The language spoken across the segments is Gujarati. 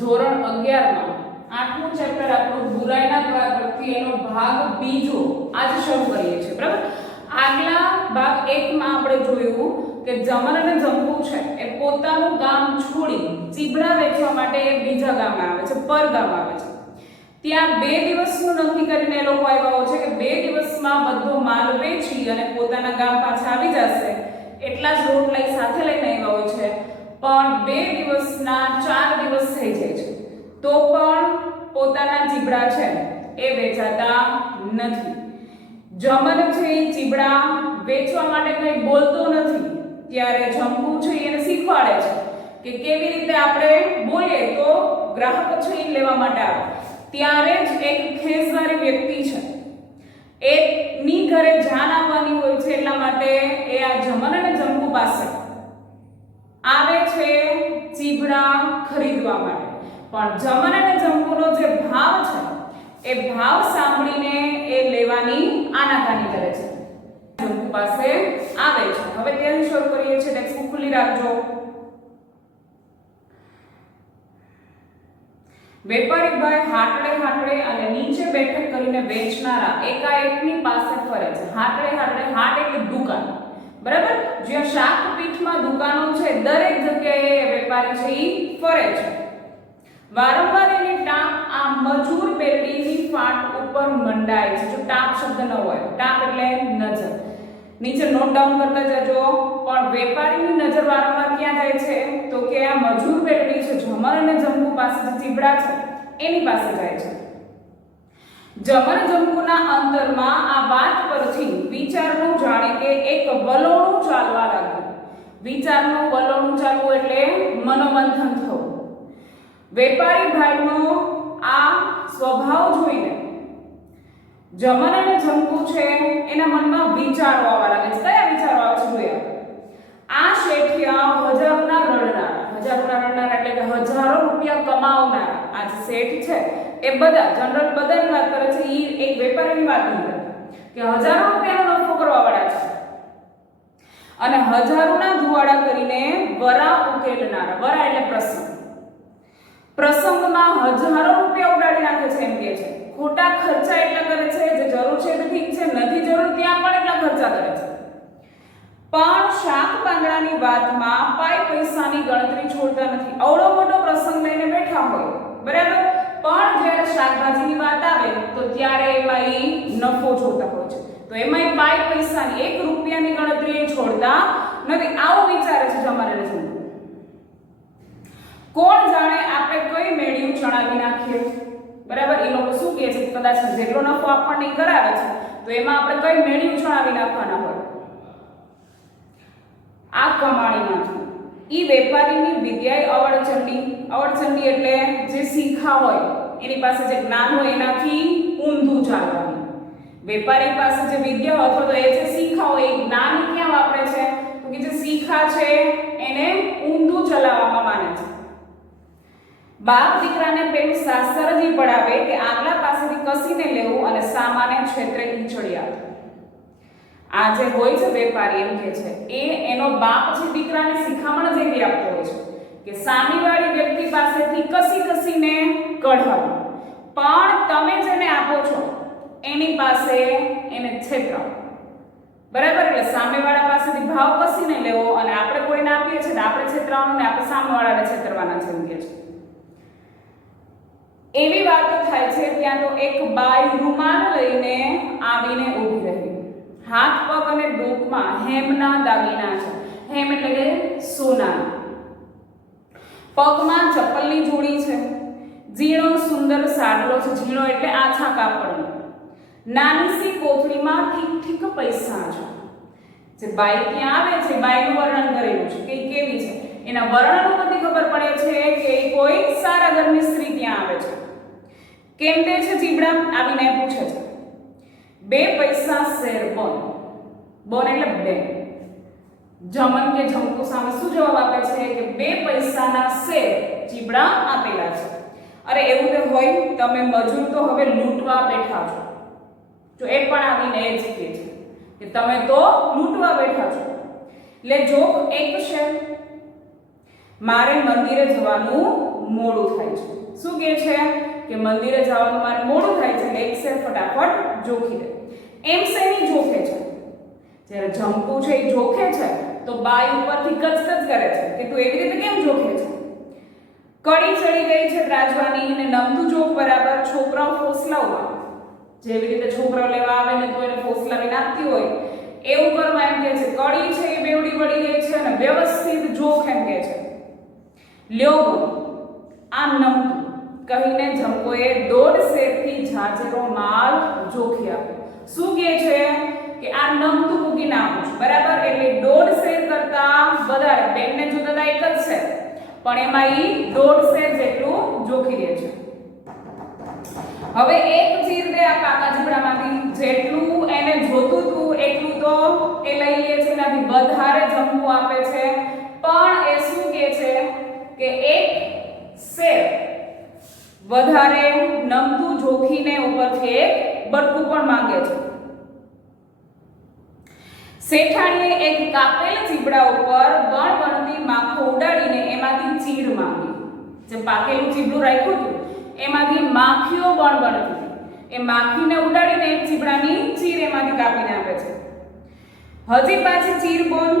ધોરણ 11 માં 8મું ચેપ્ટર આપણું બુરાઈના દ્વાર પરથી એનો ભાગ બીજો આજે શરૂ કરીએ છીએ, બરાબર। આગલા ભાગ 1 માં આપણે જોયું કે જમન અને જંબુ છે એ પોતાનું ગામ છોડી ચીબડા વેચવા માટે એ બીજા ગામમાં આવે છે, પર ગામ આવે છે। ત્યાં 2 દિવસનું નક્કી કરીને એ લોકો આવ્યા છે કે 2 દિવસમાં બધો માલ વેચી અને પોતાના ગામ પાછા આવી જશે, એટલા જ રોટલા સાથે લઈને આવ્યા હોય છે। પણ 2 દિવસના 4 દિવસ થઈ જાય છે તો પણ પોતાના ચીબડા છે એ વેચાતા નથી। જમન છે એ ચીબડા વેચવા માટે કંઈ બોલતો નથી, ત્યારે જંબુ છે એને શીખવાડે છે કે કેવી રીતે આપણે બોલીએ તો ગ્રાહક છે એ લેવા માટે આવે। ત્યારે જ એક ખેસવારી વ્યક્તિ છે એની ઘરે જાન આવવાની હોય છે, એટલા માટે એ આ જમન અને જંબુ પાસે આવે છે ચીબડા ખરીદવા માટે। પણ જમન અને જંબુનો જે ભાવ છે એ ભાવ સાંભળીને એ લેવાની આનાકાની કરે છે, જંબુ પાસે આવે છે। હવે ત્યાં શરૂ કરીએ છીએ, ટેક્સ્ટબુક ખુલ્લી રાખજો। વેપારી ભાઈ હાટડે હાટડે અને નીચે બેઠક કરીને વેચનારા એકાએકની પાસે ફરે છે। હાટડે હાટડે, હાટ એટલે દુકાન, બરાબર। જ્યાં શાક પીઠમાં દુકાનો છે દરેક જગ્યાએ વેપારી છે ઈ ફરે છે। વારંવાર એની ટાપ આ મજૂર બેરડીની ફાટ ઉપર મંડાય છે। જો ટાપ શબ્દ ન હોય, ટાપ એટલે નજર, નીચે નોટ ડાઉન કરતા જજો। પણ વેપારીની નજર વારંવાર ક્યાં જાય છે તો કે આ મજૂર બેરડી છે જમન અને જંબુ પાસે જે ચીબડા છે એની પાસે જાય છે। જમન જંબુના અંતરમાં આ વાત પરથી વિચારનું જાણે કે એક વલોણું ચાલવા લાગ્યું। વિચારનું વલોણું ચાલવું એટલે મનોમંથન થવું। વેપારી ભાઈનો આ સ્વભાવ જોઈને જમન અને જંબુ છે એના મનમાં વિચારો આવવા લાગે છે। કયા વિચારો આવે છે જોઈએ। આ શેઠિયા હજારોના રડનારા એટલે કે હજારો રૂપિયા કમાવનારા આ જે શેઠ છે એ બધા જનરલ બધાની વાત કરે છે, એ એક વેપારીની વાત નહીં કરે કે હજારો રૂપિયાનો નફો કરવા વાળા છે અને હજારોના ધુવાડા કરીને વરા ઉકેલનારા, વરા એટલે પ્રસંગ, પ્રસંગમાં હજારો રૂપિયા ઉડાડી નાખે છે એમ કે છે। ખોટા ખર્ચા એટલા કરે છે, જે જરૂર છે ઠીક છે, નથી જરૂર ત્યાં પણ એટલા ખર્ચા કરે છે। પણ શાક પાંદડાની વાતમાં પાઈ પૈસાની ગણતરી છોડતા નથી। અવળો મોટો પ્રસંગ લઈને બેઠા હોય, બરાબર, પણ જ્યારે શાકભાજીની વાત આવે તો ત્યારે એમાં એ નફો જોતા હોય છે, તો એમાં પાઈ પૈસાની 1 રૂપિયાની ગણતરી છોડતા નથી। આવું વિચારે છે જમન અને જંબુ। કોણ જાણે આપણે કઈ મેળ્યું ચણાવી નાખીએ, બરાબર। એ લોકો શું કહે છે, કદાચ જેટલો નફો આપણને કરાવે છે તો એમાં આપણે કઈ મેળ્યું ચણાવી નાખવાના હોય આ કમાણીમાંથી। ઈ વેપારીની વિદ્યાએ અવળચંડી એટલે જે શીખા હોય એની પાસે જે જ્ઞાન હોય એનાથી ઊંધું ચાલવાનું। વેપારી પાસે જે વિદ્યા અથવા તો એ જે શીખા હોય એ જ્ઞાન ક્યાં વાપરે છે તો કે જે શીખા છે એને ઊંધું ચલાવવામાં માને છે। બાપ દીકરાને પેલું શાસ્ત્ર જ પડાવે કે આગલા પાસેથી કસીને લેવું અને સામાને ક્ષેત્રે ઈચડી આપવું। આ જે હોય છે વેપારી એમ કે છે એ એનો બાપ છે દીકરાને શિખામણ જ એવી આપતો હોય છે કે સામેવાળી વ્યક્તિ પાસેથી કસીને કઢાવો, પણ તમે જેને આપો છો એની પાસે એને છેતરાવો, બરાબર। એટલે સામેવાળા પાસેથી ભાવ કસીને લેવો અને આપણે કોઈને આપીએ છીએ તો આપણે છેતરાવાનું ને આપણે સામેવાળાને છેતરવાના છે એમ કે છે। એવી વાતો થાય છે ત્યાં તો એક બાઈ રૂમાલ લઈને આવીને ઊભી રહી। હાથ પગ અને ડોકમાં હેમના દાગીના છે, હેમ એટલે કે સોના, પગમાં ચપ્પલની જોડી છે, ઝીણો સુંદર સાડલો છે, ઝીણો એટલે આછા કાપડનો, નાની સી કોથળીમાં ઠીક પૈસા છે। જે બાઈ ત્યાં આવે છે બાઈનું વર્ણન કરેલું છે કે કેવી છે, એના વર્ણન ઉપરથી ખબર પડે છે કે કોઈ સારા ઘરની સ્ત્રી ત્યાં આવે છે। કેમ તે છે ચીબડા આવીને પૂછે છે। 2 પૈસા શેર બોન, બોન એટલે 2। જમન કે જંબુ સામે શું જવાબ આપે છે કે 2 પૈસાના શેર ચીબડા આપેલા છે। અરે એવું તો હોય, તમે મજૂર તો હવે લૂંટવા બેઠા છો। જો એ પણ આવીને એ જ કહે છે કે તમે તો લૂંટવા બેઠા છો। એટલે જોક એક છે, મારે મંદિરે જવાનું મોડું થાય છે. શું કહે છે કે મંદિરે જવાનું મારે મોડું થાય છે એટલે એક શેર ફટાફટ જોખી દે. એમ શેની જોખે છે? જ્યારે જંપુ છે એ જોખે છે તો બાઈ ઉપરથી કચકચ કરે છે કે તું એવી રીતે કેમ જોખે છે. કડી ચડી ગઈ છે ત્રાજવાની ને નમતું જોખ બરાબર છોકરાઓ ફોસલાવવા, જેવી રીતે છોકરાઓ લેવા આવે ને તો એને ફોસલાવી નાખતી હોય એવું કરવા એમ કહે છે. કડી છે એ બેવડી વળી ગઈ છે અને વ્યવસ્થિત જોખ એમ કહે છે. લ્યો આ નમતું કહીને જંપોએ 1.5 શેરથી જાજેરો માલ જોખી આપ્યો. શું કહે છે કે આ નમતું મૂકીને આપું છું બરાબર, એટલે 1.5 શેર કરતા વધારે બેનને જોતા હતા એક જ છે પણ એમાં ઈ 1.5 શેર જેટલું જોખી દે છે. હવે એક ચીર દે આ કાકા ઝીબ્રામાંથી, જેટલું એને જોતું હતું એટલું તો એ લઈ લે છે, એનાથી વધારે જંપુ આપે છે પણ એ શું કહે છે કે એક શેર વધારે નમતું જોખીને ઉપરથી એક બટકું પણ માંગે છે. શેઠાણીએ એક કાપેલ ચીબડા ઉપર ગણગણતી માખો ઉડાડીને એમાંથી ચીર માંગી. જે પાકેલું ચીબડું રાખ્યું હતું એમાંથી માખીઓ ગણગણતી એ માખીને ઉડાડીને એક ચીબડાની ચીર એમાંથી કાપીને આપે છે. હજી પાછી ચીર બોલ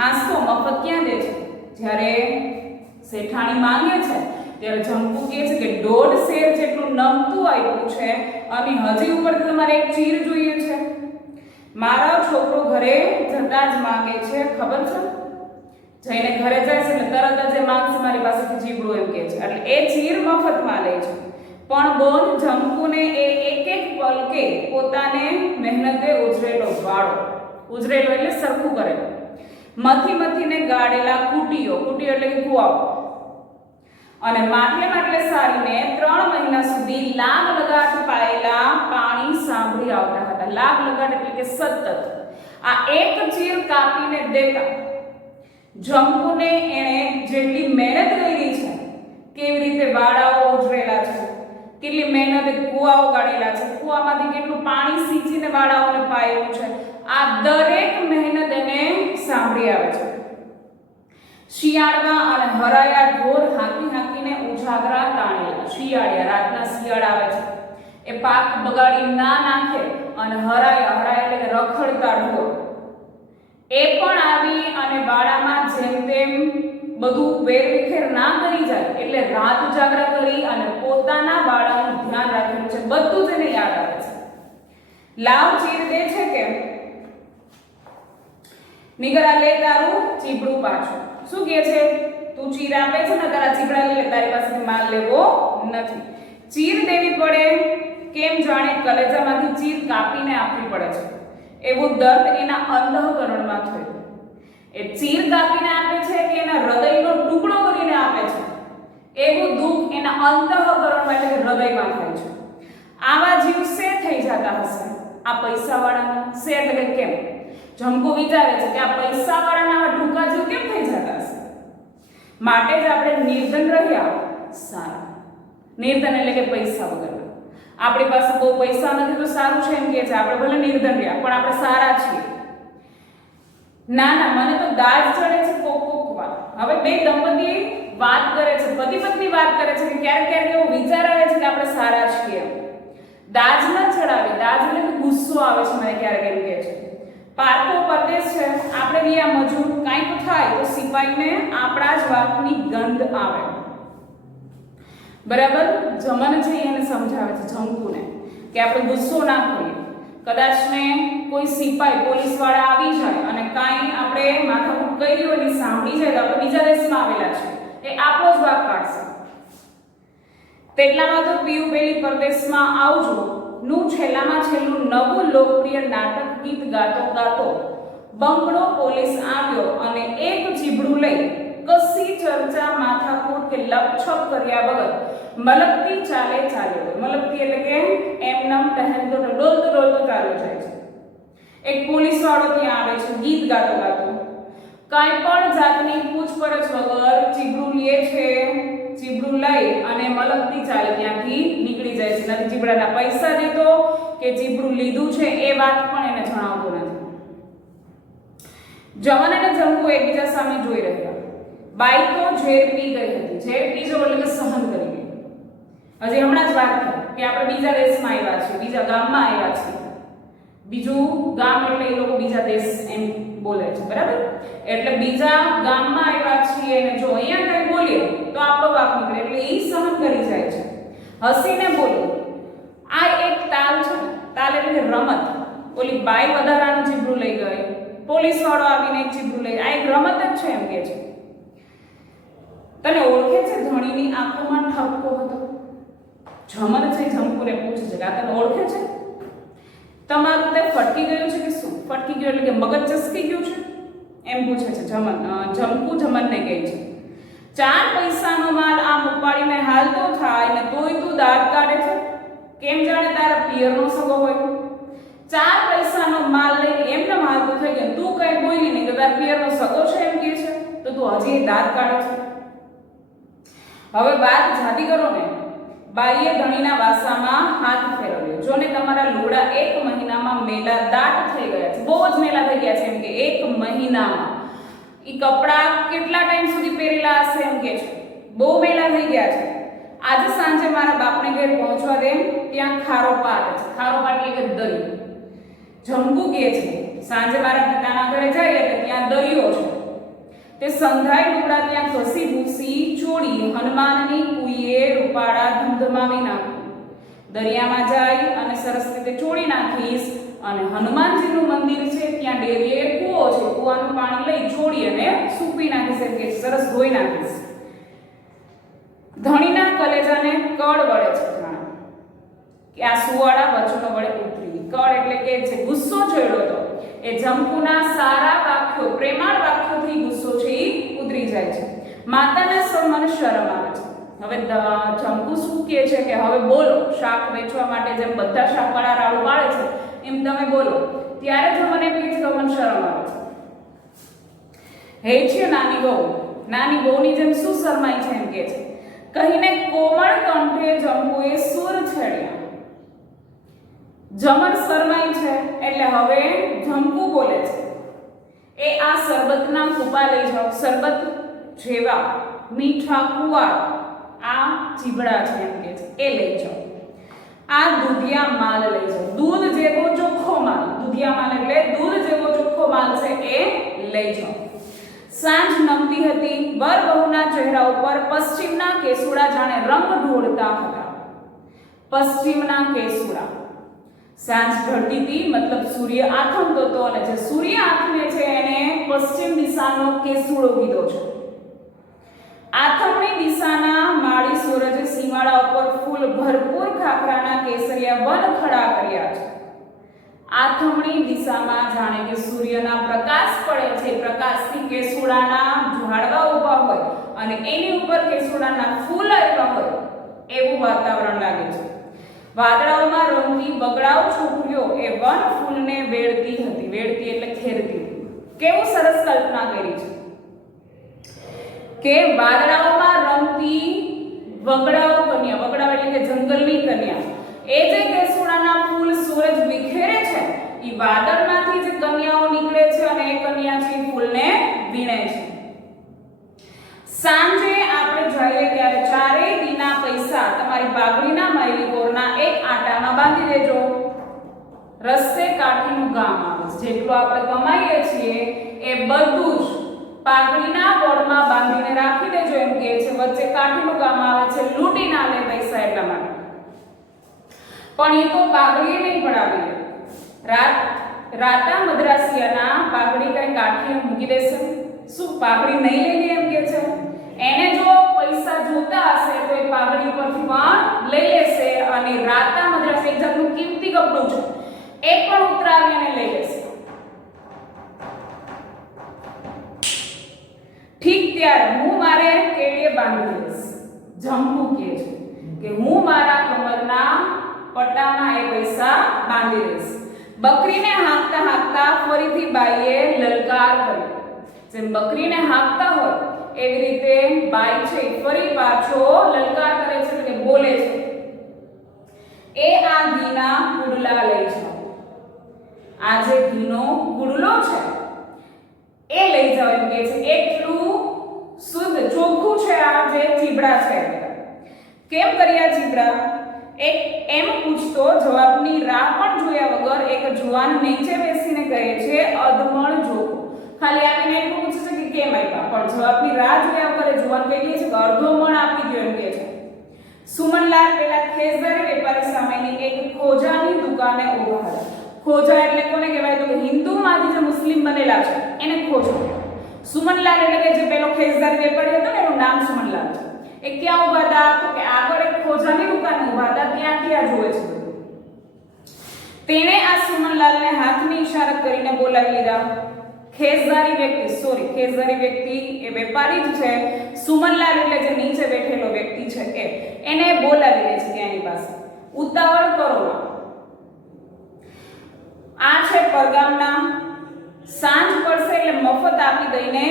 હાંસતો મફત ક્યાં દે છે? જ્યારે શેઠાણી માંગે છે ત્યારે જંપુ કહે છે કે 1.5 શેર જેટલું નમતું આપ્યું છે અને હજી ઉપરથી તમારે એક ચીર જોઈએ છે. મારો છોકરો ઘરે જતા જ માંગે છે, ખબર છે? જઈને ઘરે જાય છે એટલે તરત જ એ માંગશે મારી પાસેથી ચીબડું એમ કહે છે. એટલે એ ચીર મફતમાં લે છે પણ બોન જંપુને એ એક એક પલકે પોતાને મહેનતે ઉજરેલો વાળો, ઉજરેલો એટલે સરખું કરેલો, મથીને ગાળેલા કુટીઓ એટલે કે કુવાઓ અને માટલે સારીને 3 મહિના સુધી લાગ લગાટ પાયેલા પાણી સાંભળી આવતા હતા. લાગ લગાટ એટલે કે સતત આ એક ચીર કાપીને દેતા જંપુને એણે જેટલી મહેનત કરી છે, કેવી રીતે વાડાઓ ઉજરેલા છે, કેટલી મહેનતે કુવાઓ ગાળેલા છે, કુવામાંથી કેટલું પાણી સીંચીને વાડાઓને પાયેલું છે, આ દરેક મહેનત એને સાંભળી આવે છે. શિયાળવા અને હરાયા ઢોર હાંકીને ઉજાગરા તાણેલા. શિયાળિયા રાતના શિયાળ આવે છે એ પાક બગાડી ના નાખે અને હરાયા એટલે કે રખડતા ઢોર એ પણ આવી અને વાડામાં જેમ તેમ બધું વેરવિખેર ના કરી જાય એટલે રાત ઉજાગરા કરી અને પોતાના વાડાનું ધ્યાન રાખેલું છે. બધું જ એને યાદ આવે છે. લાવ ચીર દે છે કે નિગરા લે તારું ચીબડું પાછું. શું કહે છે? તું ચીર આપે છે ને તારા ચીબડા લે, તારી પાસેથી માલ લેવો નથી. ચીર દેવી પડે કેમ જાણે કલેજામાંથી ચીર કાપીને આપવી પડે છે એવું દર્દ એના અંતઃકરણમાં થયું. એ ચીર કાપીને આપે છે કે એના હૃદયનો ટુકડો કરીને આપે છે એવું દુઃખ એના અંતઃકરણમાં એટલે કે હૃદયમાં થાય છે. આવા જીવ સે થઈ જતા હશે આ પૈસાવાળાના. સે એટલે કે કેમ? જંપુ વિચારે છે કે આ પૈસાવાળાના આવા ટૂંકા જીવ કેમ થઈ જતા હશે, માટે જ આપણે નિર્ધન રહ્યા સારા. નિર્ધન એટલે કે પૈસા વગરના. આપણી પાસે બહુ પૈસા નથી તો સારું છે એમ કે છે, આપણે ભલે નિર્ધન રહ્યા પણ આપણે સારા છીએ. ના મને તો દાજ ચડે છે કોક વાર. હવે બે દંપતી વાત કરે છે, પતિ પત્ની વાત કરે છે કે ક્યારેક એવો વિચાર આવે છે કે આપણે સારા છીએ. દાજ ન ચડાવે, દાજ એટલે કે ગુસ્સો આવે છે મને ક્યારેક એમ કહે છે. પારકો પરદેશ છે, આપણે બી આ મજૂર કાંઈક થાય તો સિપાહીને આપણા જ વાતની ગંધ આવે. બરાબર? જમન છે એને સમજાવે છે જંપુને કે આપણે ગુસ્સો ના કરીએ. કદાચ ને કોઈ સિપાઈ પોલીસ વાળા આવી જાય અને કાંઈ આપણે માથાકૂટ કરી હોય ને સાંભળી જાય તો આપણે બીજા દેશમાં આવેલા છે એ આપણો જ વાક કાઢશે. તેટલામાં તો પીયુ પેલી પરદેશમાં આવજો નું છેલ્લામાં છેલ્લું નવું લોકપ્રિય નાટક ગીત ગાતો બંગડો પોલીસ આવ્યો અને એક ચીબડું લઈ કશી ચર્ચા માથાકૂટ કે લપછપ કર્યા વગર મલકતી ચાલે ચાલ્યો. મલકતી એટલે કે એમનમ ટહેલતો ડોલતો ચાલ્યો જાય છે. એક પોલીસ વાળો ત્યાં આવે છે ગીત ગાતો કાંઈ પણ જાતની પૂછપરછ વગર ચીબડું લે છે. ચીબડું લઈ અને મલકતી ચાલે ત્યાંથી નીકળી જાય છે. નથી ચીબડાના પૈસા દેતો કે ચીબડું લીધું છે એ વાત પણ એને જણાવતો નથી. જવાન અને જંપુ એકબીજા સામે જોઈ રહ્યા. બાઈ તો ઝેર પી ગઈ હતી. ઝેર પી જવું એટલે કે સહન કરી ગઈ. હજી હમણાં જ વાત થઈ કે આપણે બીજા દેશમાં આવ્યા છીએ, બીજા ગામમાં આવ્યા છીએ. બીજું ગામ એટલે એ લોકો બીજા દેશ એમ બોલે છે, બરાબર? એટલે બીજા ગામમાં આવ્યા છીએ અને જો અહીંયા કંઈ બોલીએ તો આપણો વાક નીકળે એટલે એ સહન કરી જાય છે. હસીને બોલે. આ એક તાલ છે. તાલ એટલે રમત. ઓલી બાઈ વધારાનું ચીબડું લઈ ગઈ, પોલીસ વાળો આવીને એક ચીબડું લઈ, આ એક રમત જ છે એમ કે છે. તને ઓળખે છે? ધણીની આંખોમાં ઠપકો હતો. જમર છે જમકુને પૂછે છે કે આ તને ઓળખે છે? તમારું તે ફટકી ગયું છે કે શું? ફટકી ગયું એટલે કે મગજ ચસકી ગયું છે એમ પૂછે છે જમકુ જમનને કહે છે. 4 પૈસાનો માલ આમ ઉપાડીને હાલતો થાય ને તોય તું દાંત કાઢે છે, કેમ જાણે તારા પિયરનો સગો હોય. 4 પૈસાનો માલ લઈને એમને હાલતો થઈ ગયો, તું કઈ બોલી નહીં તો તારા પિયરનો સગો છે એમ કહે છે, તો તું હજી દાંત કાઢે છે. હવે વાત જાતી કરો ને. બાઈએ ધણીના વાસામાં હાથ ફેરવ્યો. જો ને તમારા લોડા 1 મહિનામાં મેલા દાટ થઈ ગયા છે, બહુ જ મેલા થઈ ગયા છે એમ કે 1 મહિનામાં. ઈ કપડાં કેટલા ટાઈમ સુધી પહેરેલા હશે એમ કે છે, બહુ મેલા થઈ ગયા છે. આજે સાંજે મારા બાપને ઘરે પહોંચવા દે, ત્યાં ખારો પાટ છે. ખારો પાટ એટલે કે દરિયો. જમકુ કહે છે સાંજે મારા પિતાના ઘરે જાય એટલે ત્યાં દરિયો છે. તે સંધાઈ લુગડા ત્યાં ઘસી ભૂસી ચોડી હનુમાનની કુઈએ રૂપાળા ધમધમાવી નાખું. દરિયામાં જાય અને સરસ રીતે ચોડી નાખીશ અને હનુમાનજીનું મંદિર છે ત્યાં ડેરીએ કૂવો છે, કૂવાનું પાણી લઈ ચોડી અને સૂકવી નાખીશ એમ કે સરસ ધોઈ નાખીશ. ધણીના કલેજાને કળ વળે છે જાણે કે આ સુવાળા વચનો વડે ઉતરી. કળ એટલે કે જે ગુસ્સો ચડ્યો હતો એ જમકુના સારા વાક્યો, પ્રેમાળ વાક્યોથી ગુસ્સો છે એ ઉતરી જાય છે. માતાના સન્માન શરમ આવે છે. હવે જમકુ શું કહે છે કે હવે બોલો, શાક વેચવા માટે જેમ બધા શાકવાળા રાડું પાડે છે એમ તમે બોલો. ત્યારે જો મને કહે છે કે મને શરમ આવે છે. હે છે નાની વહુ. નાની વહુની જેમ શું શરમાય છે એમ કે છે. કહીને કોમળ કંઠે જમકુએ સુર છેડ્યા. જમન શરમાય છે એટલે હવે જમકુ બોલે છે એ આ શરબતના કૂપા લઈ જાઓ. શરબત જેવા મીઠા કુવા આ ચીબડા છે એમ કે છે એ લઈ જાઓ. આ દૂધિયા માલ લઈ જાઓ. દૂધ જેવો ચોખ્ખો માલ. દૂધિયા માલ એટલે દૂધ જેવો ચોખ્ખો માલ છે એ લઈ જાઓ. સાંજ નમતી હતી. વર વહુના ચહેરા ઉપર પશ્ચિમના કેસુડા જાણે રંગ ઢોળતા હતા. પશ્ચિમના કેસુડા. સાંજ ઢળતી હતી મતલબ સૂર્ય આથમતો હતો અને જે સૂર્ય આથમે છે એને પશ્ચિમ દિશાનો કેસુડો કીધો છે. આથમણી દિશાના માળી સૂરજે સીમાડા ઉપર ફૂલ ભરપૂર ખાખરાના કેસરિયા વન ખડા કર્યા છે. આથમણી દિશામાં જાણે કે સૂર્યના પ્રકાશ પડે છે. પ્રકાશથી કેસુડાના ઝાડવા ઊભા હોય અને એની ઉપર કેસુડાના ફૂલ આવ્યા હોય એવું વાતાવરણ લાગે છે. વાદળાઓમાં રમતી બગડાઉ છોકરીઓ એ વન ફૂલને વેડતી હતી. વેડતી એટલે ખેરતી. કેવું સરસ કલ્પના કરી છે કે વાદળાઓમાં રમતી વગડાઉ કન્યા. વગડાઉ એટલે કે જંગલની કન્યા. એ જે કેસુડાના ફૂલ સૂરજ વિખેરે છે એ વાદળમાંથી જે કન્યાઓ નીકળે છે અને એ કન્યા છે ફૂલને વીણે છે. સાંજે આપણે જઈએ ત્યારે ચારેય દીના પૈસા તમારી બાગડીના માયલીકોરના એક આટામાં બાંધી દેજો. રસ્તે કાઠીનું ગામ આવે છે. જેટલું આપણે કમાઈએ છીએ એ બધું જ પાઘડીના બોળમાં બાંધીને રાખી દેજો એમ કહે છે. વચ્ચે કાઠીનું ગામ આવે છે, લૂંટી ના લે પૈસા એટલા માટે. પણ એ તો પાઘડીએ નહીં પડાવી લે. રાતા મદ્રાસિયાના પાઘડી કઈ કાઠીએ મૂકી દેશે? શું પાઘડી નહીં લઈને એમ કે છે? એને જો પૈસા જોતા હશે તો એ પાઘડી પરથી પણ લઈ લેશે અને રાતા મદ્રાસી એક જાતનું કિંમતી કપડું છે એ પણ ઉતરાવીને લઈ લેશે. ઠીક ત્યારે હું મારે કેડીએ બાંધી લઈશ. જમકુ કહે છે કે હું મારા કમરના પટ્ટામાં એ પૈસા બાંધી લઈશ. બકરીને હાંકતા હાંકતા ફરીથી બાઈએ લલકાર કર્યો. જેમ બકરીને હાંકતા હોય એવી રીતે બાઈ છે ફરી પાછો લલકાર કરે છે કે બોલે છે. એ આ ઘીના ગુડલા લઈ જાઓ. આ જે ઘીનો ગુડલો છે એ લઈ જાઓ એમ કે છે. એટલું શુદ્ધ કેમ કર્યા ચીબડા? એક એમ પૂછતો જવાબની રાહ પણ જોયા વગર એક જુવાન નીચે બેસીને કહે છે અધમણ જોકો. ખાલી આવીને એટલું પૂછે છે કે કેમ આપ્યા, પણ જવાબની રાહ જોયા વગર જુવાન કહી દે છે કે અડધો મણ આપી દો એમ કહે છે. સુમનલાલ પેલા ખેસદારી વેપારી સામેની એક ખોજાની દુકાને ઊભા હતા. ખોજા એટલે કોને કહેવાય? તો કે હિન્દુમાંથી જે મુસ્લિમ બનેલા છે એને ખોજા. સુમનલાલ એટલે કે જે પેલો ખેસદારી વેપારી હતો ને એનું નામ સુમનલાલ છે. એ ક્યાં ઊભા હતા? તો કે આગળ એક ખોજાની દુકાને ઊભા હતા. ત્યાંથી આ જોવે છે. તેણે આ સુમનલાલને હાથની ઈશારા કરીને બોલાવી લીધા. ખેસદારી વ્યક્તિ એ વેપારી જ છે. સુમનલાલ એટલે જે નીચે બેઠેલો વ્યક્તિ છે એને બોલાવી લે છે ત્યાંની પાસે. ઉતાવળ કરો, આ છે પરગામના, સાંજ પડશે એટલે મફત આપી દઈને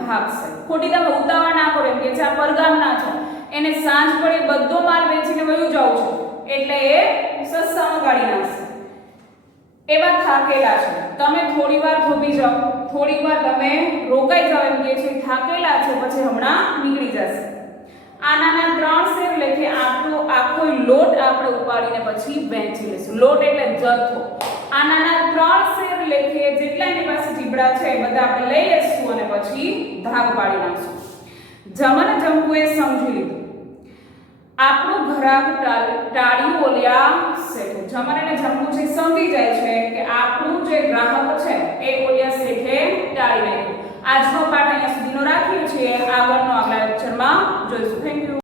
ભાગશે. ખોટી તમે ઉતાવળ ના કરો એમ કે છે આ પરગામના છે, એને સાંજ પડે બધો માલ વેચીને વયું જાવ છો એટલે એ સસ્તામાં કાઢી નાખશે. એવા થાકેલા છે. તમે થોડીવાર થોભી જાઓ, થોડીવાર તમે રોકાઈ જાઓ એમ કે છે. થાકેલા છે પછી હમણાં નીકળી જશે. આનાના 3 શેર લેખે આખો લોટ આપણે ઉપાડીને પછી વેચી લેશું. લોટ એટલે જથ્થો. આનાના 3 શેર લેખે જેટલા એની પાસે ચીબડા છે એ બધા આપણે લઈ લેશું અને પછી ભાગ પાડી નાખશું. જમન જંબુએ સમજી લીધું. આપણું ઘરાક ટાળ્યું ઓલિયા શેઠે. જમન અને જંબુ છે સમજી જાય છે કે આપણું જે ગ્રાહક છે એ ઓલિયા શેઠે ટાળી નાખ્યું. આજનો પાઠ અહીંયા સુધીનો રાખીએ છીએ. આગળનો આગલા લેક્ચરમાં જોઈશું. Thank you.